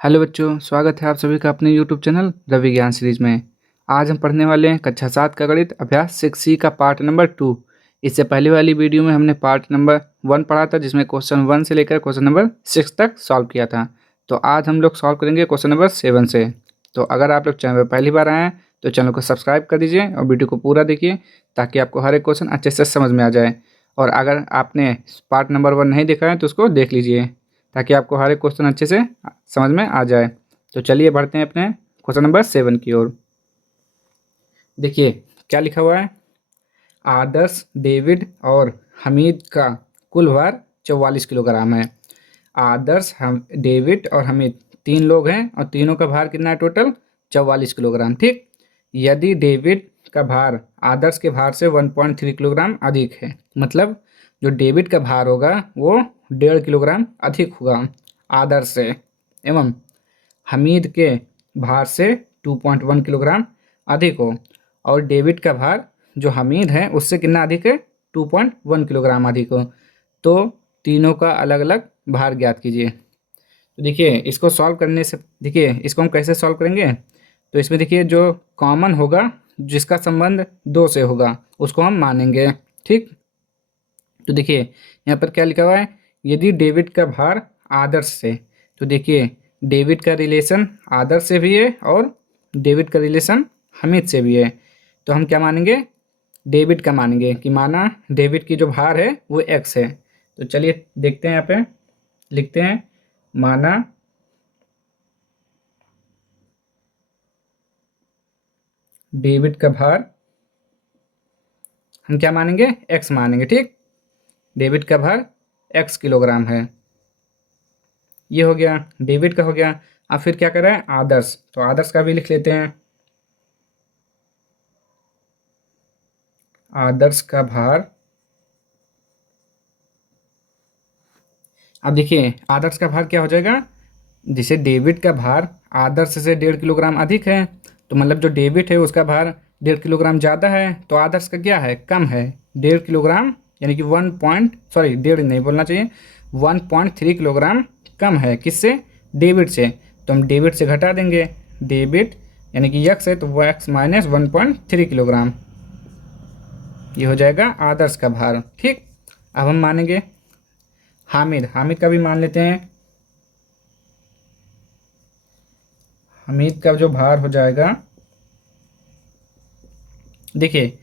Hello बच्चों, स्वागत है आप सभी का अपने यूट्यूब चैनल रवि ज्ञान सीरीज में। आज हम पढ़ने वाले हैं कक्षा 7 का गणित अभ्यास 6C का पार्ट नंबर 2। इससे पहले वाली वीडियो में हमने पार्ट नंबर 1 पढ़ा था, जिसमें क्वेश्चन 1 से लेकर क्वेश्चन नंबर 6 तक सॉल्व किया था। तो आज हम लोग सॉल्व करेंगे क्वेश्चन नंबर 7 से। तो अगर आप लोग चैनल पर पहली बार आए हैं तो चैनल को सब्सक्राइब कर दीजिए और वीडियो को पूरा देखिए, ताकि आपको हर एक क्वेश्चन अच्छे से समझ में आ जाए। और अगर आपने पार्ट नंबर 1 नहीं देखा है तो उसको देख लीजिए, ताकि आपको हर एक क्वेश्चन अच्छे से समझ में आ जाए। तो चलिए बढ़ते हैं अपने क्वेश्चन नंबर 7 की ओर। देखिए क्या लिखा हुआ है। आदर्श, डेविड और हमीद का कुल भार 44 किलोग्राम है। आदर्श, डेविड और हमीद 3 लोग हैं और तीनों का भार कितना है टोटल? 44 किलोग्राम। ठीक। यदि डेविड का भार आदर्श के भार से 1.3 किलोग्राम अधिक है, मतलब जो डेविड का भार होगा वो 1.5 किलोग्राम अधिक होगा आदर्श से, एवं हमीद के भार से 2.1 किलोग्राम अधिक हो, और डेविड का भार जो हमीद है उससे कितना अधिक है? 2.1 किलोग्राम अधिक हो, तो तीनों का अलग अलग भार ज्ञात कीजिए। तो देखिए इसको सॉल्व करने से, देखिए इसको हम कैसे सॉल्व करेंगे। तो इसमें देखिए जो कॉमन होगा, जिसका संबंध 2 से होगा, उसको हम मानेंगे। ठीक। तो देखिए यहाँ पर क्या लिखा हुआ है, यदि डेविड का भार आदर्श से, तो देखिए डेविड का रिलेशन आदर्श से भी है और डेविड का रिलेशन हमीद से भी है। तो हम क्या मानेंगे? डेविड का मानेंगे कि माना डेविड की जो भार है वो x है। तो चलिए देखते हैं, यहाँ पे लिखते हैं, माना डेविड का भार हम क्या मानेंगे? x मानेंगे। ठीक। डेविड का भार x किलोग्राम है। ये हो गया, डेविड का हो गया। अब फिर क्या कर रहा है? आदर्श, तो आदर्श का भी लिख लेते हैं। आदर्श का भार, अब देखिए आदर्श का भार क्या हो जाएगा, जैसे डेविड का भार आदर्श से 1.5 किलोग्राम अधिक है, तो मतलब जो डेविड है उसका भार 1.5 किलोग्राम ज़्यादा है, तो आदर्श का क्या है? कम है, 1.5 किलोग्राम, यानी कि 1.3 नहीं बोलना चाहिए, 1.3 किलोग्राम कम है। किससे? डेविड से। तो हम डेविड से घटा देंगे, डेविड यानी कि यक्स है तो वो एक्स माइनस 1.3 किलोग्राम, ये हो जाएगा आदर्श का भार। ठीक। अब हम मानेंगे हामिद, हामिद का भी मान लेते हैं। हमीद का जो भार हो जाएगा, देखिए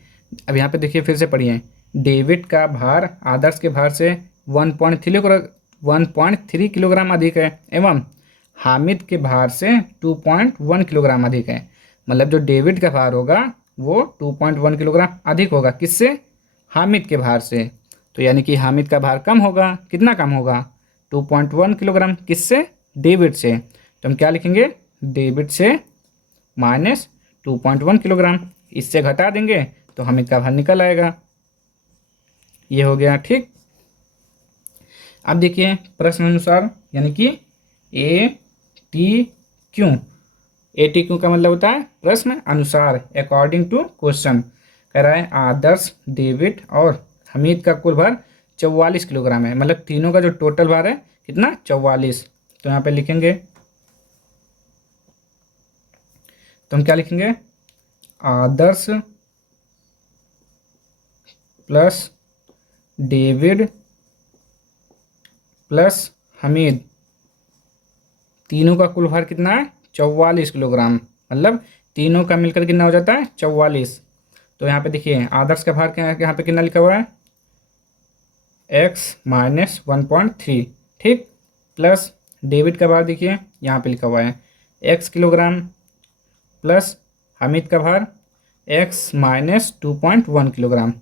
अब यहाँ पे देखिए फिर से पढ़िए, डेविड का भार आदर्श के भार से 1.3 किलोग्राम अधिक है, एवं हामिद के भार से 2.1 किलोग्राम अधिक है। मतलब जो डेविड का भार होगा वो 2.1 किलोग्राम अधिक होगा। किससे? हामिद के भार से। तो यानी कि हामिद का भार कम होगा। कितना कम होगा? 2.1 किलोग्राम। किससे? डेविड से। तो हम क्या लिखेंगे? डेविड से माइनस 2.1 किलोग्राम, इससे घटा देंगे तो हमें का भार निकल आएगा। ये हो गया। ठीक। अब देखिए प्रश्न अनुसार, यानी कि A T Q, A T Q का मतलब होता है प्रश्न अनुसार, अकॉर्डिंग टू क्वेश्चन। कह रहा है आदर्श, डेविड और हमीद का कुल भार 44 किलोग्राम है, मतलब तीनों का जो टोटल भार है कितना? 44। तो यहाँ पे लिखेंगे, तो हम क्या लिखेंगे? आदर्श प्लस डेविड प्लस हमीद, तीनों का कुल भार कितना है? 44 किलोग्राम, मतलब तीनों का मिलकर कितना हो जाता है? 44। तो यहाँ पे देखिए आदर्श का भार क्या, यहाँ पे कितना लिखा हुआ है? x minus 1.3। ठीक। प्लस डेविड का भार देखिए यहाँ पे लिखा हुआ है x किलोग्राम, प्लस हमीद का भार x माइनस 2.1 किलोग्राम,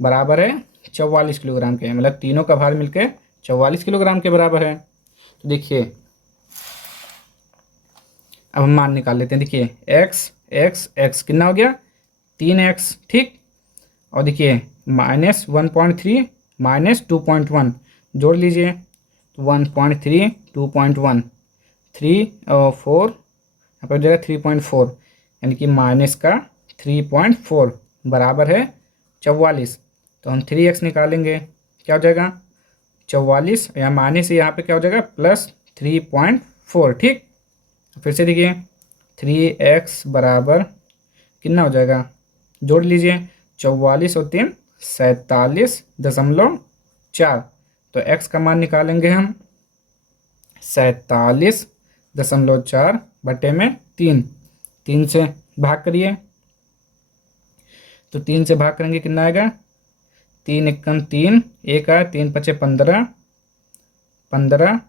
बराबर है 44 किलोग्राम के। मतलब तीनों का भार मिलकर 44 किलोग्राम के बराबर है। तो देखिए अब हम मान निकाल लेते हैं। देखिए x x x कितना हो गया? 3x। ठीक। और देखिए माइनस 1.3 माइनस 2.1 जोड़ लीजिए, तो 1.3 2.1 3 और 4, यहाँ पर हो जाएगा 3.4, यानी कि माइनस का 3.4 बराबर है 44। तो हम 3x निकालेंगे, क्या हो जाएगा? 44, यहाँ माइनस, यहाँ पे क्या हो जाएगा? प्लस 3.4। ठीक। फिर से देखिए 3x बराबर कितना हो जाएगा, जोड़ लीजिए 44 और 3 47.4। तो x का मान निकालेंगे हम 47.4 बटे में 3, 3 से भाग करिए तो 3 से भाग करेंगे कितना आएगा, 3 एकम 3, एक आया 3 पचे 15, 15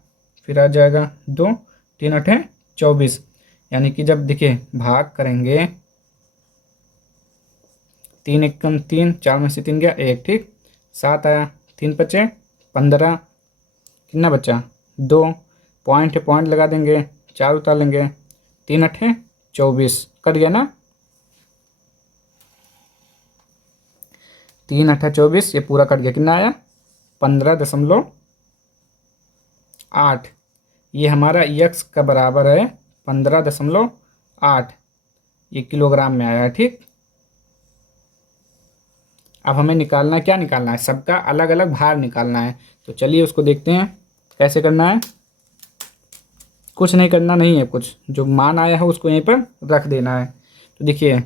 फिर आ जाएगा 2, 3 अठे 24। यानी कि जब देखिए भाग करेंगे 3 एकम 3, 4 में से 3 गया 1, ठीक 7 आया, 3 पचे 15, कितना बचा 2, पॉइंट है पॉइंट लगा देंगे, 4 उतार लेंगे, 3 अठे 24 कट गया ना, 3 अठा 24 ये पूरा कट गया, कितना आया 15.8। ये हमारा x का बराबर है 15.8, ये किलोग्राम में आया है, ठीक। अब हमें निकालना है, क्या निकालना है, सबका अलग अलग भार निकालना है। तो चलिए उसको देखते हैं कैसे करना है। कुछ नहीं करना नहीं है, कुछ जो मान आया है उसको यहीं पर रख देना है। तो देखिए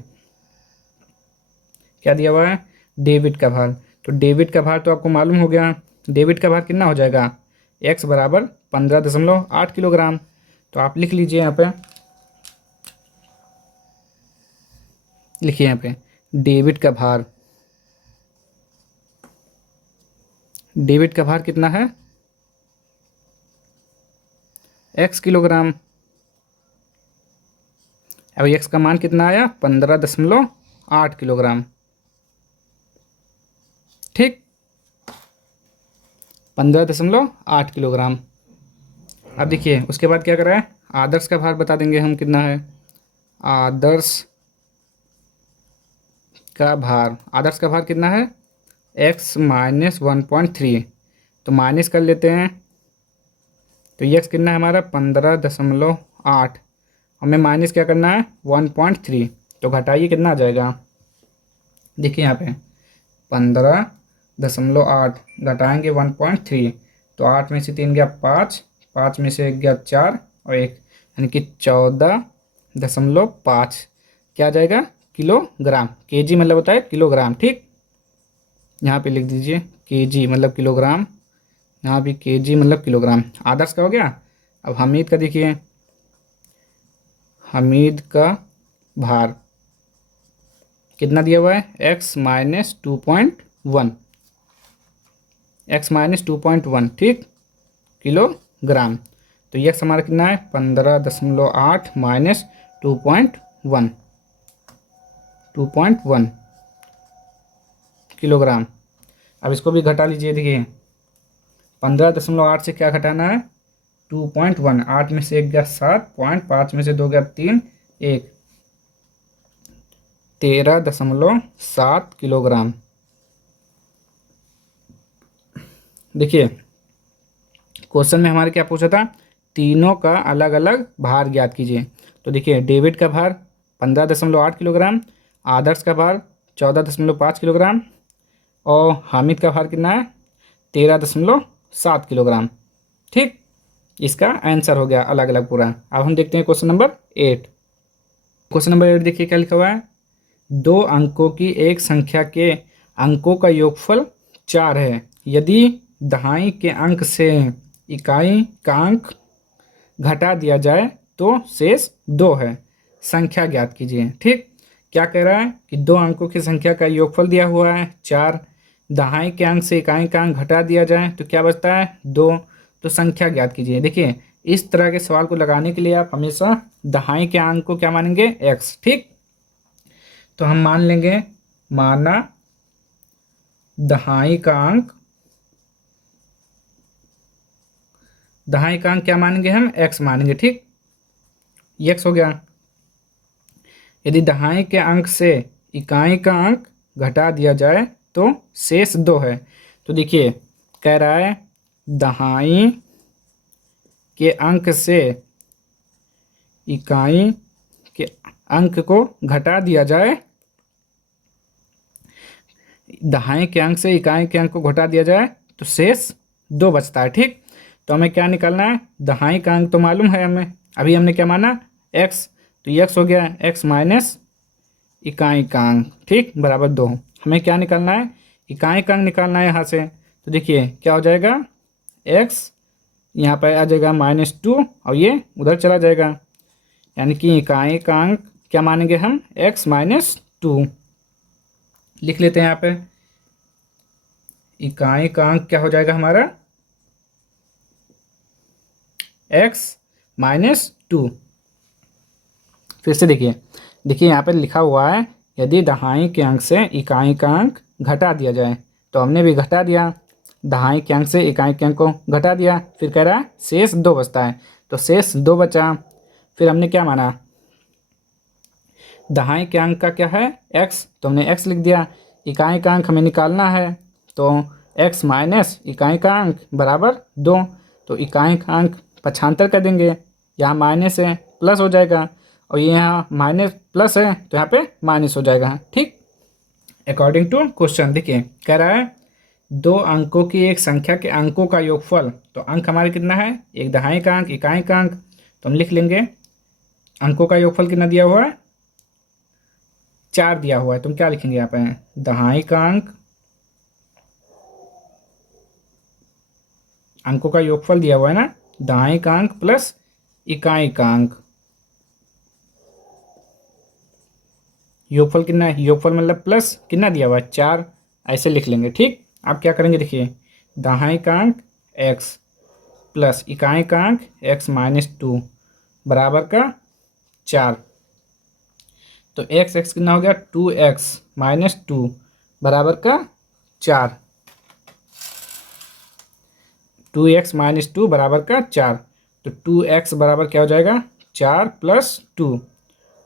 क्या दिया हुआ है, डेबिट का भार। तो डेबिट का भार तो आपको मालूम हो गया, डेबिट का भार कितना हो जाएगा, x बराबर 15.8 किलोग्राम। तो आप लिख लीजिए यहाँ पे, लिखिए यहाँ पे डेबिट का भार, डेबिट का भार कितना है x किलोग्राम। अब x का मान कितना आया 15.8 किलोग्राम, ठीक 15.8 किलोग्राम। अब देखिए उसके बाद क्या कर रहा है, आदर्श का भार बता देंगे हम कितना है, आदर्श का भार, आदर्श का भार कितना है x माइनस 1.3। तो माइनस कर लेते हैं, तो x कितना है हमारा 15.8, हमें माइनस क्या करना है 1.3। तो घटाइए कितना आ जाएगा, देखिए यहाँ पे 15.8 घटाएंगे 1.3, तो 8 में से 3 गया 5, 5 में से 1 गया 4 और 1, यानी कि 14.5 क्या आ जाएगा किलोग्राम। केजी मतलब होता है किलोग्राम, ठीक। यहाँ पे लिख दीजिए केजी मतलब किलोग्राम, यहाँ भी केजी मतलब किलोग्राम। आदर्श का हो गया। अब हमीद का देखिए, हमीद का भार कितना दिया हुआ है x माइनस 2.1, x माइनस 2.1, ठीक किलोग्राम। तो x हमारा कितना है 15.8 माइनस 2.1, 2.1 किलोग्राम। अब इसको भी घटा लीजिए, देखिए 15.8 से क्या घटाना है 2.1, 8 में से 1 गया 7, 5 में से 2 गया 3, 1, 13.7 किलोग्राम। देखिए क्वेश्चन में हमारे क्या पूछा था, तीनों का अलग अलग भार ज्ञात कीजिए। तो देखिए डेबिट का भार 15.8 किलोग्राम, आदर्श का भार 14.5 किलोग्राम और हामिद का भार कितना है 13.7 किलोग्राम, ठीक। इसका आंसर हो गया अलग अलग पूरा। अब हम देखते हैं क्वेश्चन नंबर 8। क्वेश्चन नंबर 8 देखिए क्या लिखा हुआ है, 2 अंकों की एक संख्या के अंकों का योगफल 4 है। यदि दहाई के अंक से इकाई का अंक घटा दिया जाए तो शेष 2 है, संख्या ज्ञात कीजिए, ठीक। क्या कह रहा है कि 2 अंकों की संख्या का योगफल दिया हुआ है 4, दहाई के अंक से इकाई का अंक घटा दिया जाए तो क्या बचता है 2, तो संख्या ज्ञात कीजिए। देखिए इस तरह के सवाल को लगाने के लिए आप हमेशा दहाई के अंक को क्या मानेंगे x, ठीक। तो हम मान लेंगे, माना दहाई का अंक, दहाई का अंक क्या मानेंगे हम x मानेंगे, ठीक ये x हो गया। यदि दहाई के अंक से इकाई का अंक घटा दिया जाए तो शेष 2 है। तो देखिए कह रहा है दहाई के अंक से इकाई के अंक को घटा दिया जाए, दहाई के अंक से इकाई के अंक को घटा दिया जाए तो शेष 2 बचता है, ठीक। तो हमें क्या निकालना है, दहाई का अंक तो मालूम है हमें, अभी हमने क्या माना एक्स, तो ये एक्स हो गया एक्स माइनस इकाई कांक, ठीक, बराबर 2। हमें क्या निकालना है, इकाई कांक निकालना है यहाँ से। तो देखिए क्या हो जाएगा, एक्स यहाँ पर आ जाएगा -2 और ये उधर चला जाएगा, यानी कि इकाई कांक क्या मानेंगे हम, x -2 लिख लेते हैं यहाँ पे। इकाई कांक क्या हो जाएगा हमारा, x -2। फिर से देखिए, देखिए यहाँ पे लिखा हुआ है यदि दहाई के अंक से इकाई का अंक घटा दिया जाए, तो हमने भी घटा दिया, दहाई के अंक से इकाई के अंक को घटा दिया। फिर कह रहा है शेष 2 बचता है, तो शेष 2 बचा। फिर हमने क्या माना, दहाई के अंक का क्या है x, तो हमने x लिख दिया। इकाई का अंक हमें निकालना है, तो x माइनस इकाई का अंक बराबर 2। तो इकाई का अंक पक्षांतर कर देंगे, यहाँ माइनस है प्लस हो जाएगा, और ये यहाँ माइनस प्लस है तो यहाँ पे माइनस हो जाएगा, ठीक। अकॉर्डिंग टू क्वेश्चन देखिए कह रहा है 2 अंकों की एक संख्या के अंकों का योगफल, तो अंक हमारे कितना है, एक दहाई का अंक इकाई का अंक, तो हम लिख लेंगे अंकों का योगफल कितना दिया हुआ है, 4 दिया हुआ है। तुम क्या लिखेंगे यहाँ पे, दहाई का अंक, अंकों का योगफल दिया हुआ है ना, दहाई का अंक प्लस इकाई का अंक, योगफल कितना है, योगफल मतलब प्लस कितना दिया हुआ है 4, ऐसे लिख लेंगे, ठीक। आप क्या करेंगे देखिए, दहाई का अंक x प्लस इकाई का अंक x -2 बराबर का 4, तो x कितना हो गया 2x -2 बराबर का 4, 2x -2 बराबर का 4, तो 2x बराबर क्या हो जाएगा 4 + 2,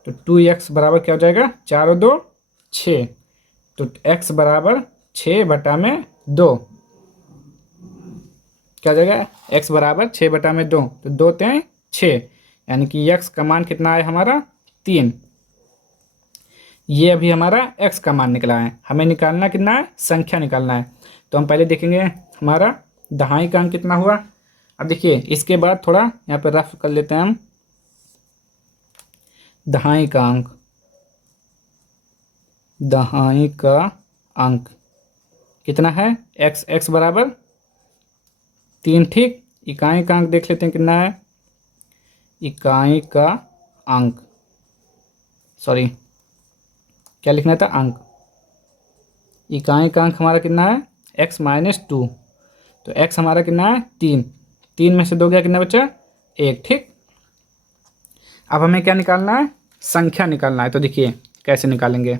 तो 2x बराबर क्या हो जाएगा 4 और 2 6, तो x बराबर 6/2 क्या हो जाएगा, x बराबर 6/2, तो 2 3 6, यानी कि x का मान कितना है हमारा 3। ये अभी हमारा x का मान निकला है, हमें निकालना कितना है, संख्या निकालना है। तो हम पहले देखेंगे हमारा दहाई का अंक कितना हुआ। अब देखिए इसके बाद थोड़ा यहाँ पे रफ कर लेते हैं हम, दहाई का अंक, दहाई का अंक कितना है, x बराबर 3, ठीक। इकाई का अंक देख लेते हैं कितना है, इकाई का अंक, सॉरी क्या लिखना था, अंक, इकाई का अंक हमारा कितना है x -2, तो x हमारा कितना है 3, 3 में से 2 गया कितना बचा 1, ठीक। अब हमें क्या निकालना है, संख्या निकालना है। तो देखिए कैसे निकालेंगे,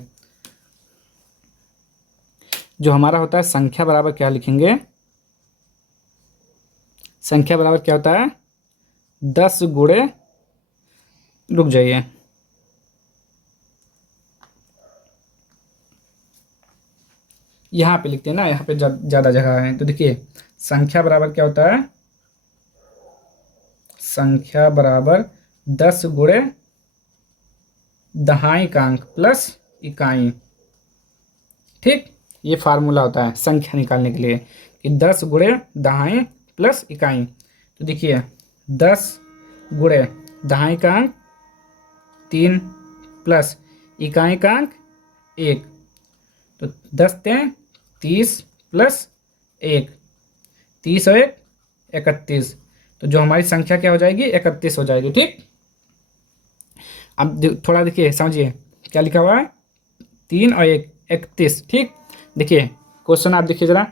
जो हमारा होता है संख्या बराबर क्या लिखेंगे, संख्या बराबर क्या होता है 10 गुणे, रुक जाइए, यहाँ पे लिखते हैं ना, यहाँ पे ज़्यादा जगह है। तो देखिए संख्या बराबर क्या होता है, संख्या बराबर 10 गुणे दहाई का अंक प्लस इकाई, ठीक। ये फार्मूला होता है संख्या निकालने के लिए कि 10 गुणे दहाई प्लस इकाई। तो देखिए 10 गुणे दहाई का अंक 3 प्लस इकाई का अंक 1, तो 10 3 30 प्लस 1, 30 और 1 31, तो जो हमारी संख्या क्या हो जाएगी 31 हो जाएगी, ठीक। अब थोड़ा देखिए समझिए क्या लिखा हुआ है, 3 और 1 31, ठीक। देखिए क्वेश्चन आप देखिए जरा,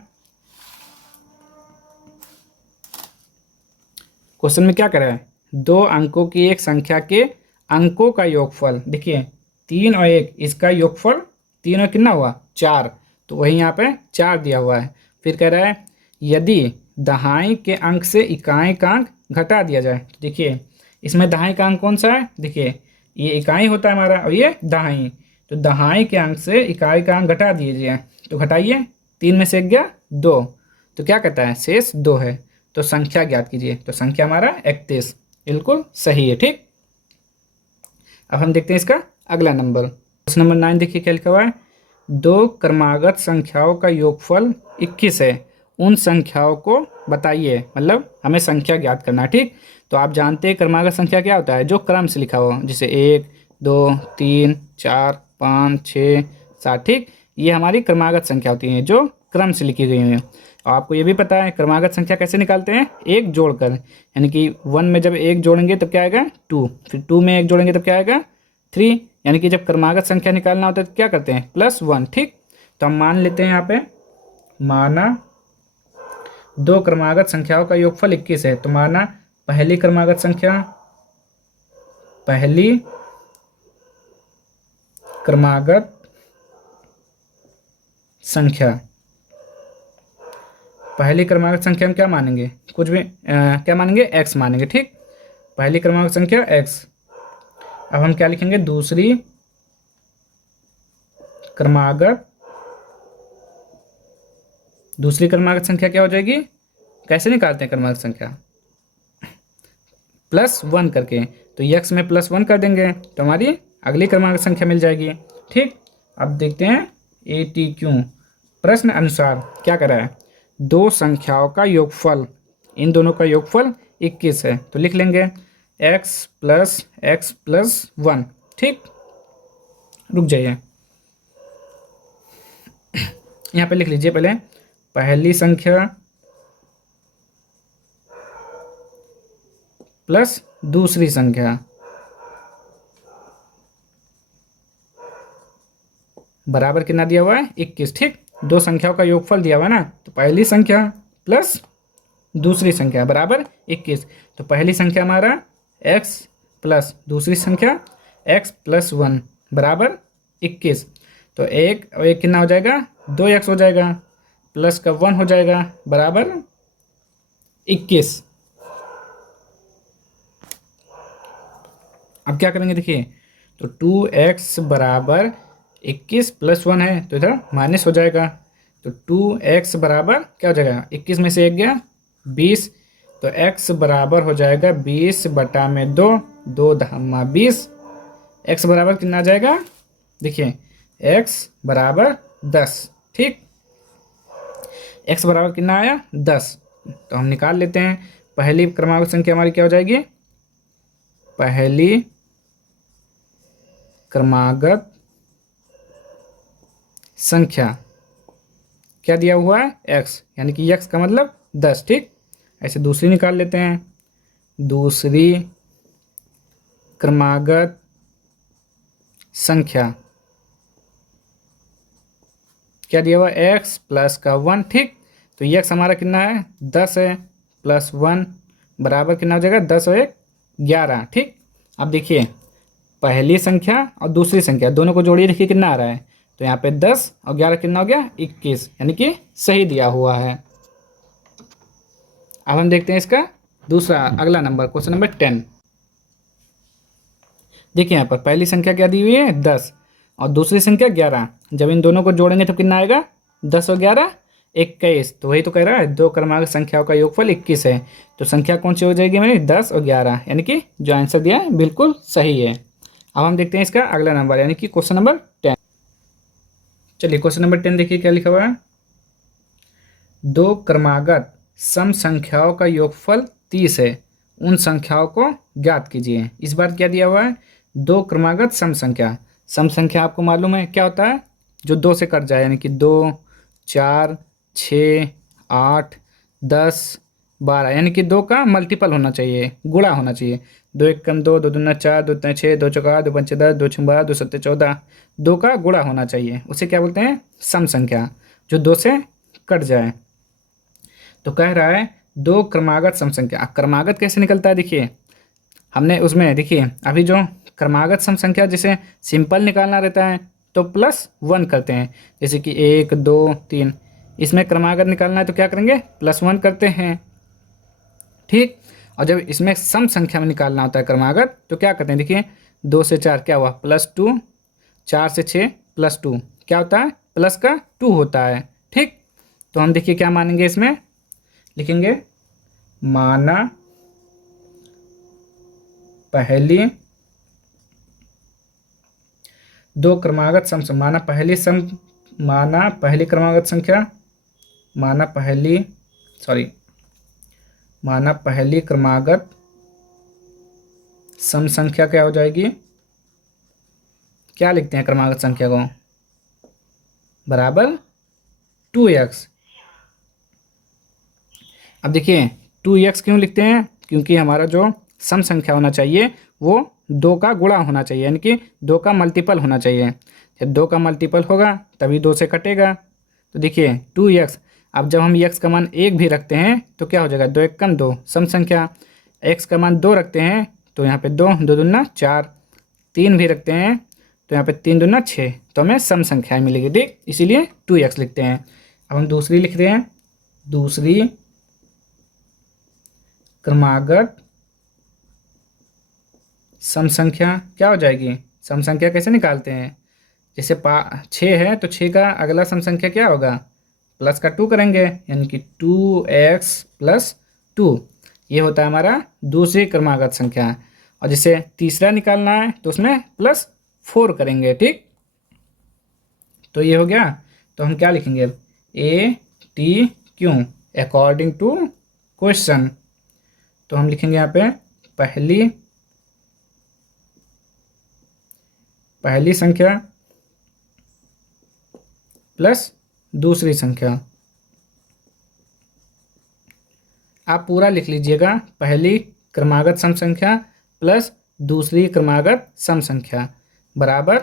क्वेश्चन में क्या करा है, 2 अंकों की एक संख्या के अंकों का योगफल, देखिए 3 और 1 इसका योगफल, 3 और कितना हुआ 4, तो वही यहाँ पे 4 दिया हुआ है। फिर कह रहा है यदि दहाई के अंक से इकाई का अंक घटा दिया जाए, तो देखिए इसमें दहाई का अंक कौन सा है, देखिए ये इकाई होता है हमारा और ये दहाई, तो दहाई के अंक से इकाई का अंक घटा दीजिए, तो घटाइए 3 में से 1 गया 2, तो क्या कहता है शेष 2 है, तो संख्या ज्ञात कीजिए, तो संख्या हमारा 31 बिल्कुल सही है, ठीक। अब हम देखते हैं इसका अगला नंबर, क्वेश्चन नंबर 9 देखिए क्या लिखा हुआ है, 2 क्रमागत संख्याओं का योगफल 21 है उन संख्याओं को बताइए, मतलब हमें संख्या ज्ञात करना है। ठीक, तो आप जानते हैं क्रमागत संख्या क्या होता है, जो क्रम से लिखा हो, जैसे 1 2 3 4 5 6 7। ठीक, ये हमारी क्रमागत संख्या होती हैं जो क्रम से लिखी गई हैं। और आपको ये भी पता है क्रमागत संख्या कैसे निकालते हैं, एक जोड़कर, यानी कि 1 में जब एक जोड़ेंगे तब क्या आएगा 2, फिर 2 में एक जोड़ेंगे तब क्या आएगा 3, यानी कि जब क्रमागत संख्या निकालना होता है तो क्या करते हैं +1। ठीक, तो हम मान लेते हैं यहाँ पे, माना दो क्रमागत संख्याओं का योगफल 21 है, तो माना पहली क्रमागत संख्या, पहली क्रमागत संख्या, पहली क्रमागत संख्या में क्या मानेंगे, कुछ भी क्या मानेंगे, x मानेंगे। ठीक, पहली क्रमागत संख्या x। अब हम क्या लिखेंगे, दूसरी क्रमागत संख्या क्या हो जाएगी, कैसे निकालते हैं क्रमागत संख्या, +1 करके, तो x में +1 कर देंगे तो हमारी अगली क्रमागत संख्या मिल जाएगी। ठीक, अब देखते हैं ATQ प्रश्न अनुसार क्या करा है, दो संख्याओं का योगफल, इन दोनों का योगफल 21 है, तो लिख लेंगे x + 1। ठीक, रुक जाइए, यहाँ पे लिख लीजिए पहले पहली संख्या प्लस दूसरी संख्या बराबर कितना दिया हुआ है 21। ठीक, दो संख्याओं का योगफल दिया हुआ है ना, तो पहली संख्या प्लस दूसरी संख्या बराबर 21। तो पहली संख्या हमारा x प्लस दूसरी संख्या x + 1 बराबर 21। तो एक और एक कितना हो जाएगा, 2x हो जाएगा, प्लस का 1 हो जाएगा बराबर 21। अब क्या करेंगे देखिए, तो 2x बराबर 21 + 1 है तो इधर माइनस हो जाएगा, तो 2x बराबर क्या हो जाएगा, 21 में से 1 गया 20, तो x बराबर हो जाएगा 20/2, 2×20, x बराबर कितना आ जाएगा, देखिए x बराबर 10। ठीक, x बराबर कितना आया 10, तो हम निकाल लेते हैं, पहली क्रमांक संख्या हमारी क्या हो जाएगी, पहली क्रमागत संख्या क्या दिया हुआ है x, यानी कि x का मतलब 10। ठीक, ऐसे दूसरी निकाल लेते हैं, दूसरी क्रमागत संख्या क्या दिया हुआ है x प्लस का 1। ठीक, तो x हमारा कितना है 10 है, +1 बराबर कितना हो जाएगा 10 और 1 11। ठीक, अब देखिए पहली संख्या और दूसरी संख्या दोनों को जोड़िए, देखिए कितना आ रहा है, तो यहाँ पे 10 और 11 कितना हो गया 21, यानी कि सही दिया हुआ है। अब हम देखते हैं इसका दूसरा अगला नंबर, क्वेश्चन नंबर 10। देखिए यहाँ पर पहली संख्या क्या दी हुई है 10 और दूसरी संख्या 11, जब इन दोनों को जोड़ेंगे तो कितना आएगा 10 और 11 21, तो वही तो कह रहा है दो क्रमांक संख्याओं का योगफल 21 है, तो संख्या कौन सी हो जाएगी मेरी 10 और 11, यानी कि जो आंसर दिया है बिल्कुल सही है। अब हम देखते हैं इसका अगला नंबर, यानी कि क्वेश्चन नंबर 10। चलिए क्वेश्चन नंबर 10 देखिए क्या लिखा हुआ है, दो क्रमागत सम संख्याओं का योगफल 30 है, उन संख्याओं को ज्ञात कीजिए। इस बार क्या दिया हुआ है, दो क्रमागत सम संख्या। सम संख्या आपको मालूम है क्या होता है, जो 2 से कट जाए, यानी कि 2 4 6 8 10 12, यानी कि 2 का मल्टीपल होना चाहिए, गुणा होना चाहिए। 2 × 1 = 2, 2 दूना 4, 2 3 6, 2 4 2 5 10, 2 6 12, 2 7 14, 2 का गुणा होना चाहिए, उसे क्या बोलते हैं सम संख्या, जो 2 से कट जाए। तो कह रहा है दो क्रमागत सम संख्या, क्रमागत कैसे निकलता है, देखिए हमने उसमें देखिए अभी जो क्रमागत सम संख्या जिसे सिंपल निकालना रहता है तो +1 करते हैं, जैसे कि 1 2 3, इसमें क्रमागत निकालना है तो क्या करेंगे +1 करते हैं। ठीक, और जब इसमें सम संख्या में निकालना होता है क्रमागत तो क्या करते हैं, देखिए 2 से 4 क्या हुआ +2, 4 से 6 +2 क्या होता है प्लस का 2 होता है। ठीक, तो हम देखिए क्या मानेंगे, इसमें लिखेंगे माना पहली दो क्रमागत सम, माना पहली क्रमागत संख्या माना पहली माना पहली क्रमागत सम संख्या क्या हो जाएगी, क्या लिखते हैं क्रमागत संख्या को, बराबर 2x। अब देखिए 2x क्यों लिखते हैं, क्योंकि हमारा जो सम संख्या होना चाहिए वो 2 का गुणा होना चाहिए, यानी कि 2 का मल्टीपल होना चाहिए। जब 2 का मल्टीपल होगा तभी 2 से कटेगा। तो देखिए 2x, अब जब हम x का मान 1 भी रखते हैं तो क्या हो जाएगा, 2 1 कम 2 सम संख्या। x का मान 2 रखते हैं तो यहाँ पे 2 2 दूना 4, 3 भी रखते हैं तो यहाँ पे 3 दूना 6, तो हमें सम संख्या मिलेगी, ठीक, इसीलिए 2x लिखते हैं। अब हम दूसरी लिख रहे हैं, दूसरी क्रमागत सम संख्या क्या हो जाएगी, सम संख्या कैसे निकालते हैं, जैसे 6 है तो 6 का अगला सम संख्या क्या होगा, प्लस का 2 करेंगे, यानी कि 2x प्लस 2, ये होता है हमारा दूसरी क्रमागत संख्या। और जैसे तीसरा निकालना है तो उसमें प्लस 4 करेंगे, ठीक। तो ये हो गया, तो हम क्या लिखेंगे, ATQ अकॉर्डिंग टू क्वेश्चन। तो हम लिखेंगे यहाँ पे पहली संख्या प्लस दूसरी संख्या। आप पूरा लिख लीजिएगा, पहली क्रमागत सम संख्या प्लस दूसरी क्रमागत सम संख्या बराबर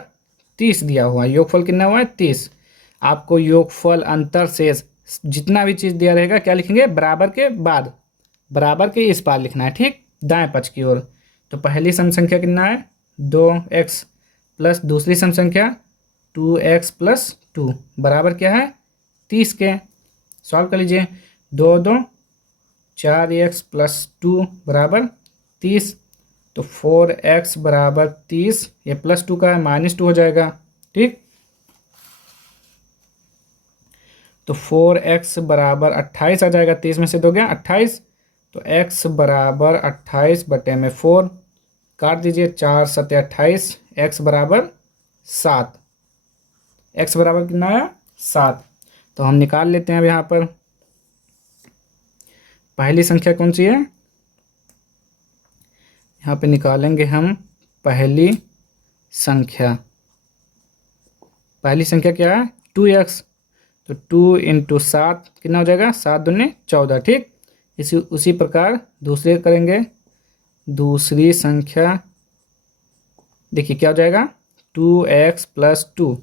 30 दिया हुआ है। योगफल कितना हुआ है, 30। आपको योगफल अंतर शेष जितना भी चीज़ दिया रहेगा क्या लिखेंगे, बराबर के बाद, बराबर के इस पार लिखना है, ठीक, दाएं पक्ष की ओर। तो पहली सम संख्या कितना है, 2x प्लस दूसरी सम संख्या 2x प्लस 2 बराबर क्या है, 30 के। सॉल्व कर लीजिए, 2 2 4x प्लस 2 बराबर 30, तो 4x बराबर 30, ये प्लस 2 का है -2 हो जाएगा, ठीक। तो 4x बराबर 28 आ जाएगा, 30 में से 2 गया 28, तो x बराबर 28 बटे में 4 काट दीजिए, 4 7 28, x बराबर 7, x बराबर कितना आया 7। तो हम निकाल लेते हैं अब यहाँ पर पहली संख्या कौन सी है, यहाँ पे निकालेंगे हम पहली संख्या। पहली संख्या क्या है, 2x, तो 2 × 7 कितना हो जाएगा, 7 दूनी 14, ठीक। उसी प्रकार दूसरे करेंगे, दूसरी संख्या देखिए क्या हो जाएगा, 2x प्लस 2,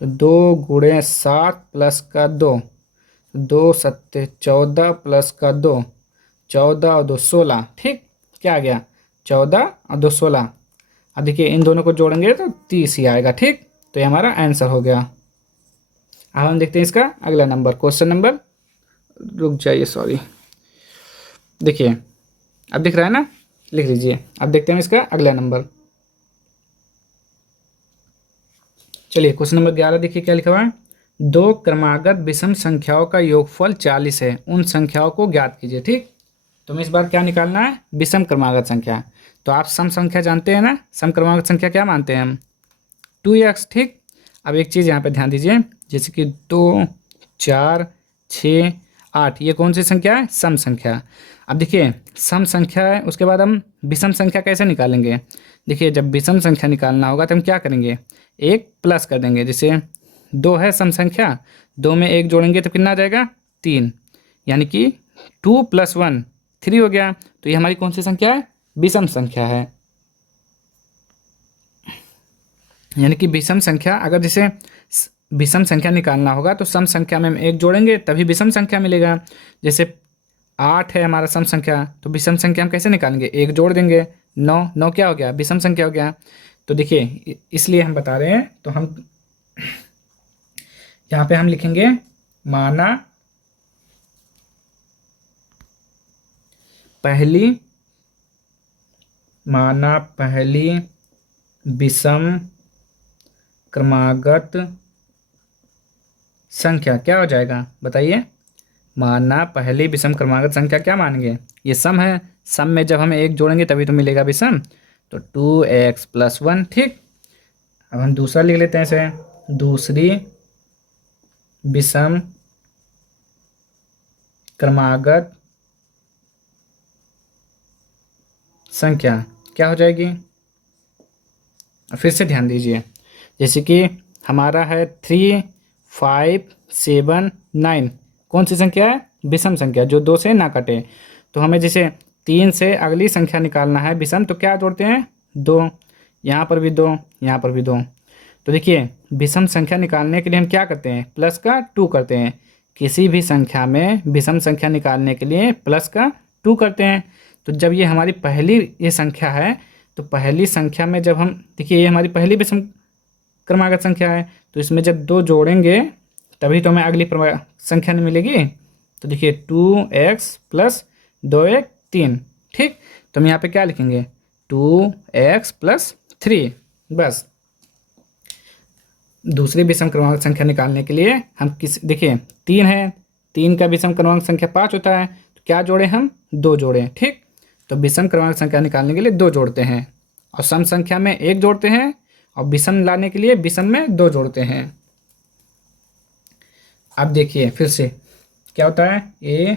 तो 2 × 7 प्लस का 2, 2 7 14 प्लस का 2, 14 और 2 16, ठीक, क्या आ गया 14 और 2 16। अब देखिए इन दोनों को जोड़ेंगे तो 30 ही आएगा, ठीक। तो ये हमारा आंसर हो गया। अब हम देखते हैं इसका अगला नंबर, क्वेश्चन नंबर, रुक जाइए सॉरी, देखिए अब दिख रहा है ना, लिख लीजिए। अब देखते हैं इसका अगला नंबर, चलिए क्वेश्चन नंबर 11 देखिए क्या लिखा हुआ है, 2 क्रमागत विषम संख्याओं का योगफल 40 है, उन संख्याओं को ज्ञात कीजिए, ठीक। तो हमें इस बार क्या निकालना है, विषम क्रमागत संख्या। तो आप सम संख्या जानते हैं ना, सम क्रमागत संख्या क्या मानते हैं हम, 2x, ठीक। अब एक चीज़ यहाँ पे ध्यान दीजिए, जैसे कि 2 4 6 8, ये कौन सी संख्या है, सम संख्या। अब देखिए सम संख्या है, उसके बाद हम विषम संख्या कैसे निकालेंगे, देखिए जब विषम संख्या निकालना होगा तो हम क्या करेंगे, एक प्लस कर देंगे। जैसे 2 है सम संख्या, 2 में 1 जोड़ेंगे तो कितना आ जाएगा, 3, यानी कि 2 + 1 3 हो गया। तो ये हमारी कौन सी संख्या है, विषम संख्या है। यानी कि विषम संख्या, अगर जैसे विषम संख्या निकालना होगा तो सम संख्या में हम 1 जोड़ेंगे तभी विषम संख्या मिलेगा। जैसे 8 है हमारा सम संख्या, तो विषम संख्या हम कैसे निकालेंगे, 1 जोड़ देंगे, 9 9 क्या हो गया, विषम संख्या हो गया। तो देखिए इसलिए हम बता रहे हैं, तो हम यहाँ पे हम लिखेंगे माना पहली विषम क्रमागत संख्या क्या हो जाएगा, बताइए, माना पहली विषम क्रमागत संख्या क्या मानेंगे, ये सम है, सम में जब हम 1 जोड़ेंगे तभी तो मिलेगा विषम, तो 2x + 1, ठीक। अब हम दूसरा लिख लेते हैं इसे, दूसरी विषम क्रमागत संख्या क्या हो जाएगी? फिर से ध्यान दीजिए, जैसे कि हमारा है 3, 5, 7, 9, कौन सी संख्या है? विषम संख्या, जो 2 से ना कटे। तो हमें जैसे 3 से अगली संख्या निकालना है विषम, तो क्या जोड़ते हैं? 2। यहाँ पर भी 2, यहाँ पर भी 2। तो देखिए, विषम संख्या निकालने के लिए हम क्या करते हैं? प्लस का 2 करते हैं। किसी भी संख्या में विषम संख्या निकालने के लिए प्लस का 2 करते हैं। तो जब ये हमारी पहली ये संख्या है, तो पहली संख्या में जब हम, देखिए ये हमारी पहली विषम क्रमागत संख्या है, तो इसमें जब 2 जोड़ेंगे तभी तो हमें अगली संख्या नहीं मिलेगी। तो देखिए 2x प्लस 2 3, ठीक। तो हम यहाँ पे क्या लिखेंगे? 2x plus 3। बस दूसरी विषम क्रमांक संख्या निकालने के लिए हम देखिए 3 है, 3 का विषम क्रमांक संख्या 5 होता है, तो क्या जोड़े हम? 2 जोड़े, ठीक। तो विषम क्रमांक संख्या निकालने के लिए 2 जोड़ते हैं, और सम संख्या में 1 जोड़ते हैं, और विषम लाने के लिए विषम में 2 जोड़ते हैं। अब देखिए फिर से क्या होता है? A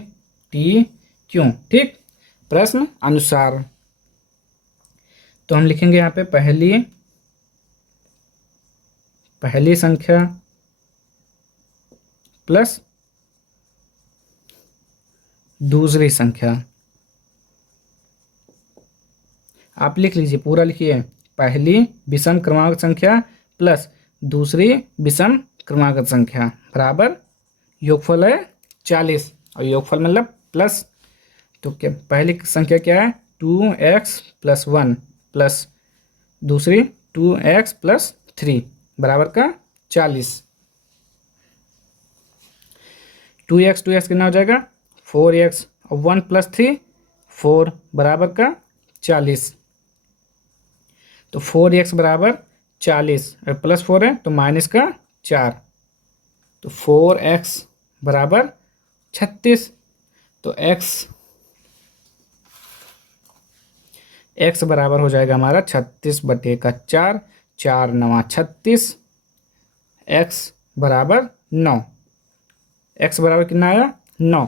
T Q, ठीक। प्रश्न अनुसार तो हम लिखेंगे यहाँ पे पहली संख्या प्लस दूसरी संख्या। आप लिख लीजिए, पूरा लिखिए। पहली विषम क्रमांक संख्या प्लस दूसरी विषम क्रमांक संख्या बराबर योगफल है 40, और योगफल मतलब प्लस। तो क्या पहली संख्या क्या है? 2x प्लस 1 प्लस दूसरी 2x प्लस 3 बराबर का 40। 2x कितना हो जाएगा? 4x, और 1 प्लस 3 4 बराबर का 40। तो 4x बराबर 40, और प्लस 4 है तो माइनस का 4, तो 4x बराबर 36। तो x बराबर हो जाएगा हमारा 36/4, 4 9 36, x बराबर 9। x बराबर कितना आया? 9।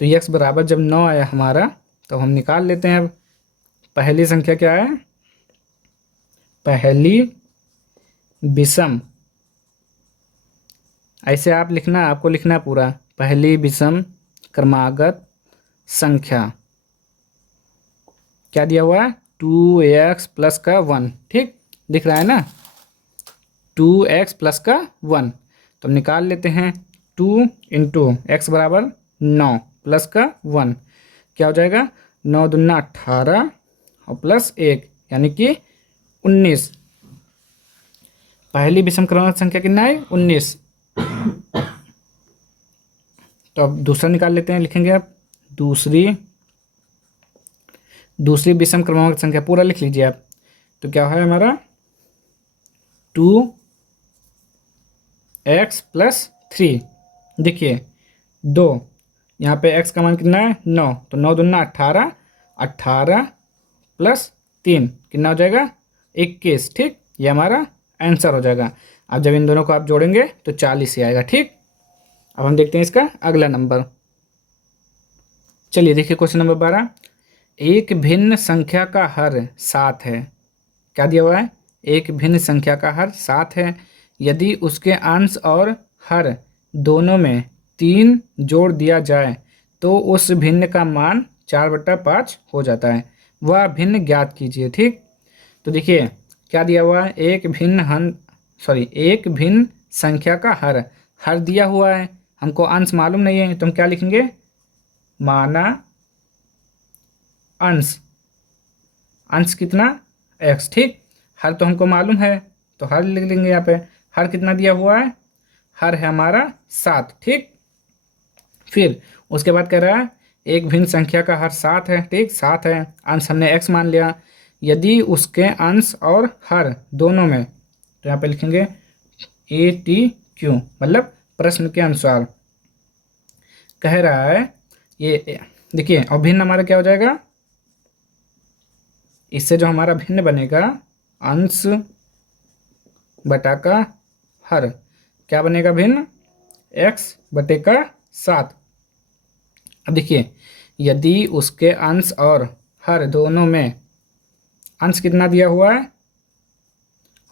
तो x बराबर जब 9 आया हमारा, तो हम निकाल लेते हैं। अब पहली संख्या क्या है? पहली विषम, ऐसे आप लिखना, आपको लिखना पूरा। पहली विषम क्रमागत संख्या क्या दिया हुआ है? 2x प्लस का 1, ठीक दिख रहा है ना? 2x प्लस का 1, तो हम निकाल लेते हैं। 2 इंटू x बराबर 9 प्लस का 1, क्या हो जाएगा? 9 दूना 18, और प्लस 1 यानी कि 19। पहली विषम क्रमांक संख्या कितना है? 19। तो अब दूसरा निकाल लेते हैं, लिखेंगे आप दूसरी विषम क्रमांक संख्या, पूरा लिख लीजिए आप। तो क्या है हमारा? 2x plus 3। देखिए 2, यहाँ पे x का मान कितना है? 9, तो 9 दूना 18, 18 प्लस 3 कितना हो जाएगा? 21, ठीक। ये हमारा आंसर हो जाएगा। अब जब इन दोनों को आप जोड़ेंगे तो 40 ही आएगा, ठीक। अब हम देखते हैं इसका अगला नंबर। चलिए देखिए क्वेश्चन नंबर 12। एक भिन्न संख्या का हर 7 है। क्या दिया हुआ है? एक भिन्न संख्या का हर 7 है। यदि उसके अंश और हर दोनों में 3 जोड़ दिया जाए तो उस भिन्न का मान 4/5 हो जाता है। वह भिन्न ज्ञात कीजिए, ठीक। तो देखिए क्या दिया हुआ है? एक भिन्न संख्या का हर दिया हुआ है, हमको अंश मालूम नहीं है, तो हम क्या लिखेंगे? माना अंश कितना? x, ठीक। हर तो हमको मालूम है, तो हर लिख लेंगे यहाँ पे। हर कितना दिया हुआ है? हर है हमारा 7, ठीक। फिर उसके बाद कह रहा है एक भिन्न संख्या का हर 7 है, ठीक। 7 है, अंश हमने x मान लिया। यदि उसके अंश और हर दोनों में, तो यहाँ पे लिखेंगे ATQ, मतलब प्रश्न के अनुसार कह रहा है। ये देखिए, और भिन्न हमारा क्या हो जाएगा? इससे जो हमारा भिन्न बनेगा, अंश बटा का हर, क्या बनेगा भिन्न? x बटे का 7। अब देखिए, यदि उसके अंश और हर दोनों में अंश कितना दिया हुआ है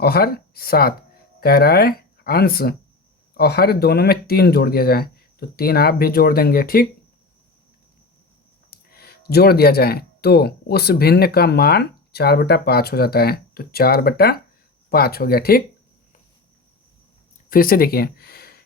और हर 7 कह रहा है, अंश और हर दोनों में 3 जोड़ दिया जाए, तो 3 आप भी जोड़ देंगे। ठीक, जोड़ दिया जाए तो उस भिन्न का मान 4/5 हो जाता है, तो 4/5 हो गया। ठीक, फिर से देखिए,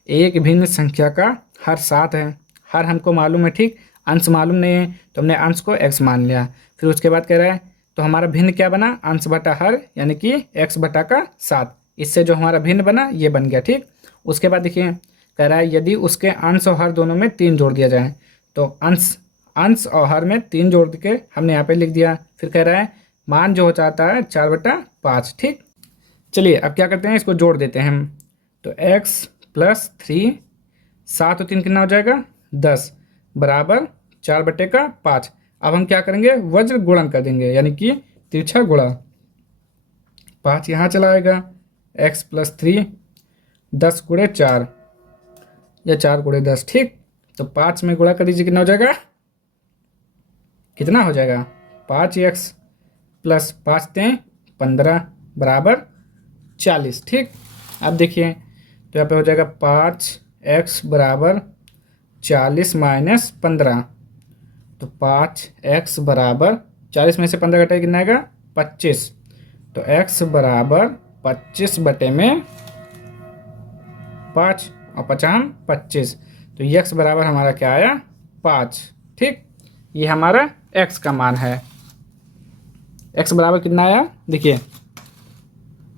एक भिन्न संख्या का हर 7 है, हर हमको मालूम है। ठीक, अंश मालूम नहीं है तो हमने अंश को x मान लिया। फिर उसके बाद कह रहा है, तो हमारा भिन्न क्या बना, अंश बटा हर, यानी कि x/7। इससे जो हमारा भिन्न बना ये बन गया। ठीक, उसके बाद देखिए कह रहा है, यदि उसके अंश और हर दोनों में 3 जोड़ दिया जाए, तो अंश और हर में 3 जोड़ के हमने यहाँ पे लिख दिया। फिर कह रहा है मान जो हो जाता है 4/5। ठीक, चलिए अब क्या करते हैं, इसको जोड़ देते हैं हम। तो x + 3, 7 और 3 कितना हो जाएगा 10 बराबर 4/5। अब हम क्या करेंगे, वज्र गुणन कर देंगे, यानी कि तिरछा गुणा। 5 यहाँ चला आएगा, x + 3 10 × 4 या 4 × 10। ठीक, तो 5 में गुणा कर दीजिए, कितना हो जाएगा, कितना हो जाएगा 5x + 5 × 15 बराबर 40। ठीक, अब देखिए तो यहाँ पे हो जाएगा 5x बराबर 40 - 15, तो 5x बराबर 40 में से 15 घटाए कितना आएगा 25, तो x बराबर 25 बटे में 5 और 5 25, तो x बराबर हमारा क्या आया 5। ठीक, ये हमारा x का मान है। x बराबर कितना आया, देखिए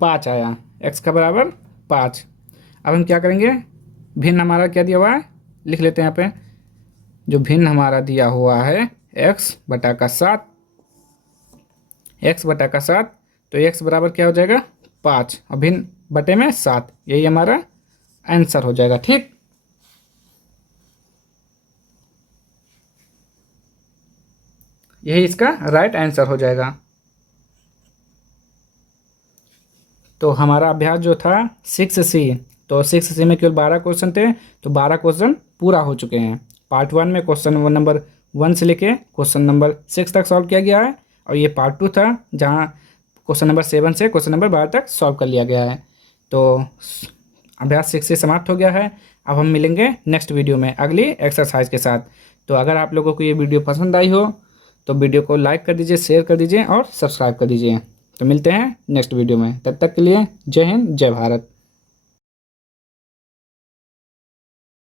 5 आया, x का बराबर 5। अब हम क्या करेंगे, भिन्न हमारा क्या दिया हुआ है, लिख लेते हैं यहाँ पे। जो भिन्न हमारा दिया हुआ है x/7, x/7, तो x बराबर क्या हो जाएगा 5 और भिन्न बटे में 7, यही हमारा आंसर हो जाएगा। ठीक, यही इसका राइट आंसर हो जाएगा। तो हमारा अभ्यास जो था 6C, तो 6C में केवल 12 क्वेश्चन थे, तो 12 क्वेश्चन पूरा हो चुके हैं। पार्ट 1 में क्वेश्चन नंबर 1 से लेके क्वेश्चन नंबर 6 तक सॉल्व किया गया है, और ये पार्ट 2 था जहाँ क्वेश्चन नंबर 7 से क्वेश्चन नंबर 12 तक सॉल्व कर लिया गया है। तो अभ्यास 6 से समाप्त हो गया है। अब हम मिलेंगे नेक्स्ट वीडियो में अगली एक्सरसाइज के साथ। तो अगर आप लोगों को ये वीडियो पसंद आई हो तो वीडियो को लाइक कर दीजिए, शेयर कर दीजिए और सब्सक्राइब कर दीजिए। तो मिलते हैं नेक्स्ट वीडियो में, तब तक के लिए जय हिंद, जय भारत।